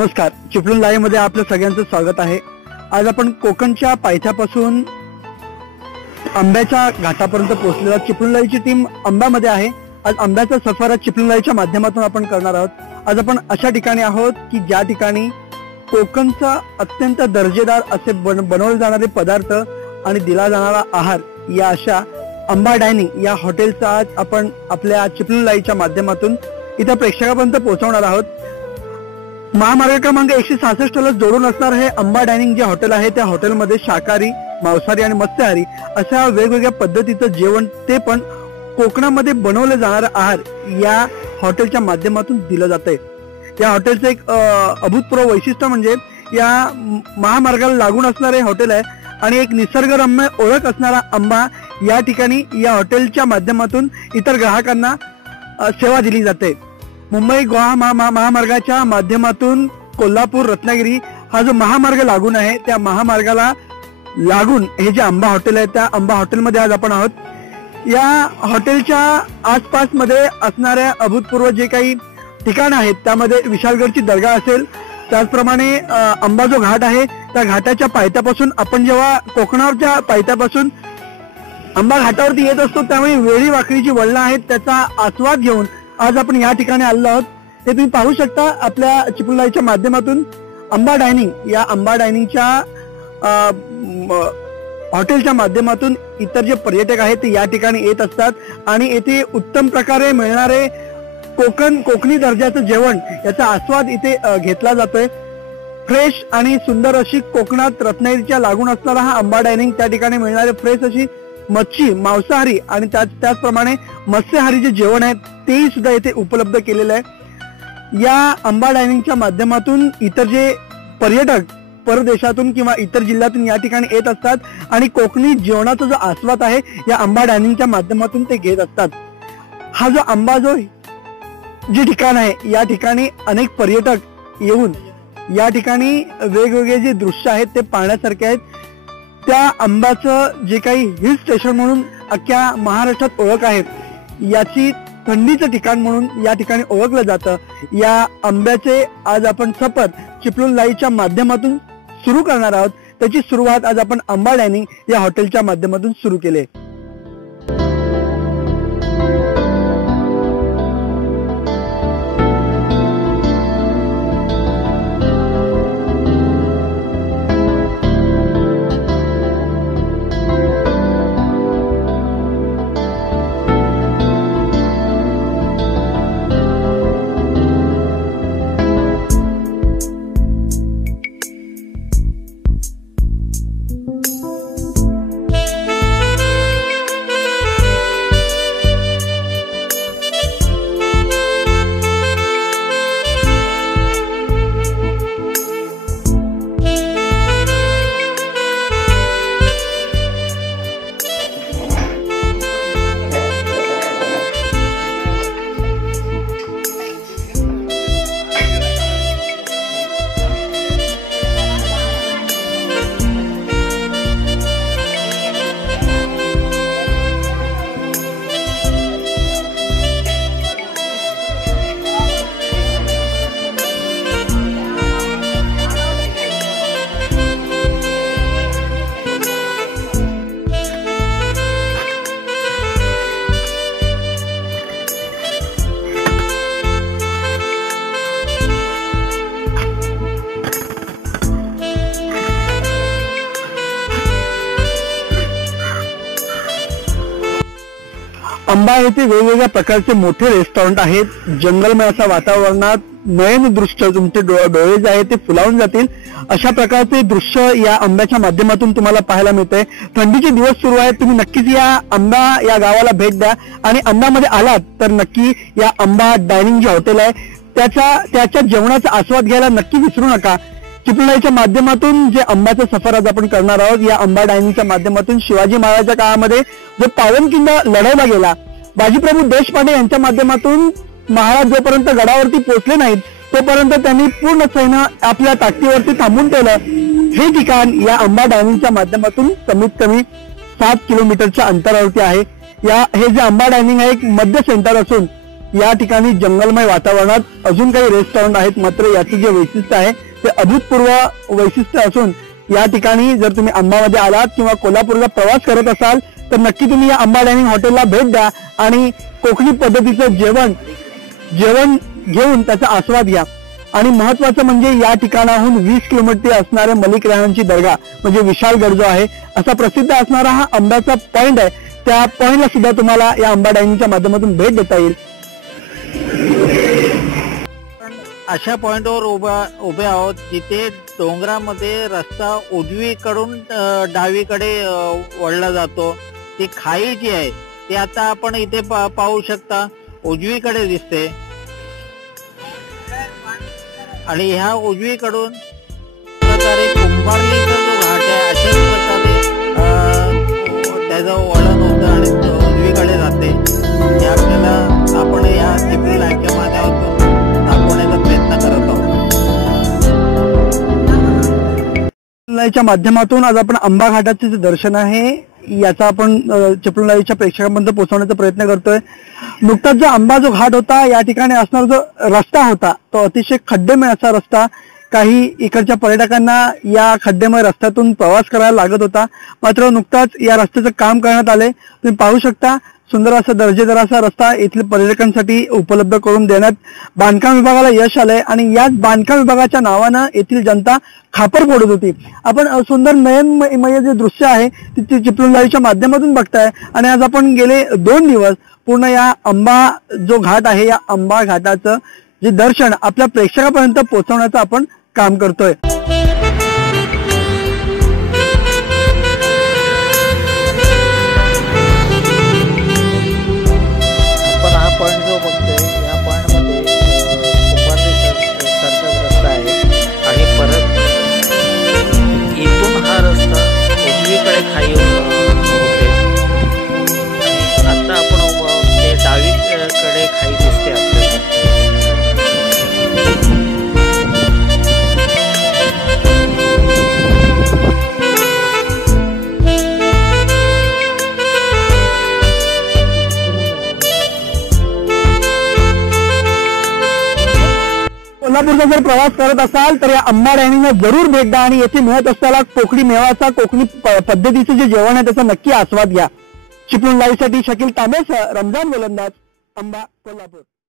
नमस्कार. चिपळूण लाईव्हमध्ये आपलं सगळ्यांचं स्वागत आहे. आज आपण कोकणच्या पायथ्यापासून आंब्याच्या घाटापर्यंत पोहोचलेला चिपळूण लाईची टीम आंब्यामध्ये आहे. आज आंब्याचा सफर चिपळूण लाईच्या माध्यमातून आपण करणार आहोत. आज आपण अशा ठिकाणी आहोत की ज्या ठिकाणी कोकणचा अत्यंत दर्जेदार असे बन बनवले जाणारे पदार्थ आणि दिला जाणारा आहार या अशा अंबा डायनिंग या हॉटेलचा आज आपण आपल्या चिपळूण लाईच्या माध्यमातून इथं प्रेक्षकापर्यंत पोहोचवणार आहोत. महामार्ग क्रमांक एकशे सहासष्ट ला जोडून असणार हे अंबा डायनिंग जे हॉटेल आहे त्या हॉटेलमध्ये शाकाहारी मांसाहारी आणि मत्स्यहारी अशा वेगवेगळ्या पद्धतीचं जेवण ते पण कोकणामध्ये बनवले जाणार आहार या हॉटेलच्या माध्यमातून दिलं जात आहे या हॉटेलचं एक अभूतपूर्व वैशिष्ट्य म्हणजे या महामार्गाला लागून असणारे हॉटेल आहे आणि एक निसर्गरम्य ओळख असणारा आंबा या ठिकाणी या हॉटेलच्या माध्यमातून इतर ग्राहकांना सेवा दिली जाते. मुंबई गोवा महा- महामार्गाच्या माध्यमातून कोल्हापूर रत्नागिरी हा जो महामार्ग लागून आहे त्या महामार्गाला लागून हे जे आंबा हॉटेल आहे त्या आंबा हॉटेलमध्ये आज आपण आहोत. या हॉटेलच्या आसपासमध्ये असणाऱ्या अभूतपूर्व जे काही ठिकाण आहेत त्यामध्ये विशालगडची दर्गा असेल. त्याचप्रमाणे आंबा जो घाट आहे त्या घाटाच्या पायथ्यापासून आपण जेव्हा कोकणावरच्या पायथ्यापासून आंबा घाटावरती येत असतो त्यामुळे वेळी वाकडीची वळणं आहेत त्याचा आस्वाद घेऊन आज आपण या ठिकाणी आलेलो आहोत. हे तुम्ही पाहू शकता आपल्या चिपुलाईच्या माध्यमातून अंबा डायनिंग. या अंबा डायनिंगच्या हॉटेलच्या माध्यमातून इतर जे पर्यटक आहेत ते या ठिकाणी येत असतात. आणि येथे उत्तम प्रकारे मिळणारे कोकण कोकणी दर्जाचं जेवण याचा आस्वाद इथे घेतला जातोय. फ्रेश आणि सुंदर अशी कोकणात रत्नागिरीच्या लागून असणारा हा आंबा डायनिंग त्या ठिकाणी मिळणारे फ्रेश अशी मच्छी मांसाहारी आणि त्याच त्याचप्रमाणे मत्स्यहारी जे जेवण आहे तेही सुद्धा इथे उपलब्ध केलेलं आहे. या आंबा डायनिंगच्या माध्यमातून इतर जे पर्यटक परदेशातून किंवा इतर जिल्ह्यातून या ठिकाणी येत असतात आणि कोकणी जेवणाचा जो आस्वाद आहे या आंबा डायनिंगच्या माध्यमातून ते घेत असतात. हा जो आंबा जो जे ठिकाण आहे या ठिकाणी अनेक पर्यटक येऊन या ठिकाणी वेगवेगळे जे दृश्य आहेत ते पाहण्यासारखे आहेत. त्या आंब्याचं जे काही हिल स्टेशन म्हणून अख्ख्या महाराष्ट्रात ओळख आहे याची थंडीचं ठिकाण म्हणून या ठिकाणी ओळखलं जातं. या आंब्याचे आज आपण सपत चिपळूण लाईच्या माध्यमातून सुरू करणार आहोत. त्याची सुरुवात आज आपण आंबा डायनिंग या हॉटेलच्या माध्यमातून सुरू केली अंबा येथे वेगवेगळ्या प्रकारचे मोठे रेस्टॉरंट आहेत. जंगलमय अशा वातावरणात नयन दृश्य तुमचे डोळे जे आहेत ते फुलावून जातील. अशा प्रकारचे दृश्य या आंब्याच्या माध्यमातून तुम्हाला पाहायला मिळते थंडीचे दिवस सुरू आहेत. तुम्ही नक्कीच या आंबा या गावाला भेट द्या. आणि आंब्यामध्ये आलात तर नक्की या आंबा डायनिंग जे हॉटेल आहे त्याचा त्याच्या जेवणाचा आस्वाद घ्यायला नक्की विसरू नका. चिपळूणच्या माध्यमातून जे आंब्याचा सफर आज आपण करणार आहोत या आंबा डायनिंगच्या माध्यमातून शिवाजी महाराजांच्या काळामध्ये जो पावनखिंड लढवला गेला बाजीप्रभू देशपांडे यांच्या माध्यमातून महाराज जोपर्यंत गडावरती पोहोचले नाहीत तोपर्यंत त्यांनी पूर्ण सैन्य आपल्या ताकदीवरती थांबून ठेवलं. हे ठिकाण या आंबा डायनिंगच्या माध्यमातून कमीत कमी सात किलोमीटरच्या अंतरावरती आहे. या हे जे आंबा डायनिंग आहे एक मध्य सेंटर असून या ठिकाणी जंगलमय वातावरणात अजून काही रेस्टॉरंट आहेत मात्र याचं जे वैशिष्ट्य आहे ते अभूतपूर्व वैशिष्ट्य असून या ठिकाणी जर तुम्ही अंबामध्ये आलात किंवा कोल्हापूरला प्रवास करत असाल तर नक्की तुम्ही या अंबा डायनिंग हॉटेलला भेट द्या आणि कोकणी पद्धतीचं जेवण जेवण घेऊन त्याचा आस्वाद घ्या. आणि महत्वाचं म्हणजे या ठिकाणाहून वीस किलोमीटर असणाऱ्या मलिक राणांची दर्गा म्हणजे विशालगड जो आहे असा प्रसिद्ध असणारा हा आंब्याचा पॉइंट आहे. त्या पॉइंटला सुद्धा तुम्हाला या आंबा डायनिंगच्या माध्यमातून भेट देता येईल. अशा पॉइंटवर उभा उभे आहोत जिथे डोंगरामध्ये रस्ता उजवीकडून डावीकडे वळला जातो. ती खाई जी आहे ती आता आपण इथे पा- पाहू शकता. उजवीकडे दिसते. आणि ह्या उजवीकडून प्रकारे कुंभारलीचा जो घाट आहे अशा प्रकारे त्याचं वळण चिपळूणच्या माध्यमातून आज आपण आंबा घाटाचे जे दर्शन आहे याचा आपण अ, प्रेक्षकांपर्यंत पोहोचवण्याचा प्रयत्न करतोय. नुकताच जो आंबा जो घाट होता या ठिकाणी असणारा जो रस्ता होता तो अतिशय खड्डेमय असा रस्ता काही इकडच्या पर्यटकांना या खड्डेमय रस्त्यातून प्रवास करायला लागत होता. मात्र नुकताच या रस्त्याचं काम करण्यात आले. तुम्ही पाहू शकता सुंदर असा दर्जेदार असा रस्ता येथील पर्यटकांसाठी उपलब्ध करून देण्यात बांधकाम विभागाला यश आलंय आणि याच बांधकाम विभागाच्या नावानं येथील जनता खापर फोडत होती. आपण सुंदर नयनमय जे दृश्य आहे ते चिपळून चिपळूण लाईव्हच्या माध्यमातून बघताय आणि आज आपण गेले दोन दिवस पूर्ण या अंबा जो घाट आहे या अंबा घाटाचं जे दर्शन आपल्या प्रेक्षकापर्यंत पोहोचवण्याचं आपण काम करतोय. कोल्हापूरचा जर प्रवास करत असाल तर या अंबा डायनिंगला जरूर भेट द्या आणि येथे मिळत असताना कोकणी मेवाचा कोकणी पद्धतीचं जे जेवण आहे त्याचा नक्की आस्वाद घ्या. चिपळूण लाईव्हसाठी शकील तांबेसह रमजान गोलंदाज अंबा कोल्हापूर.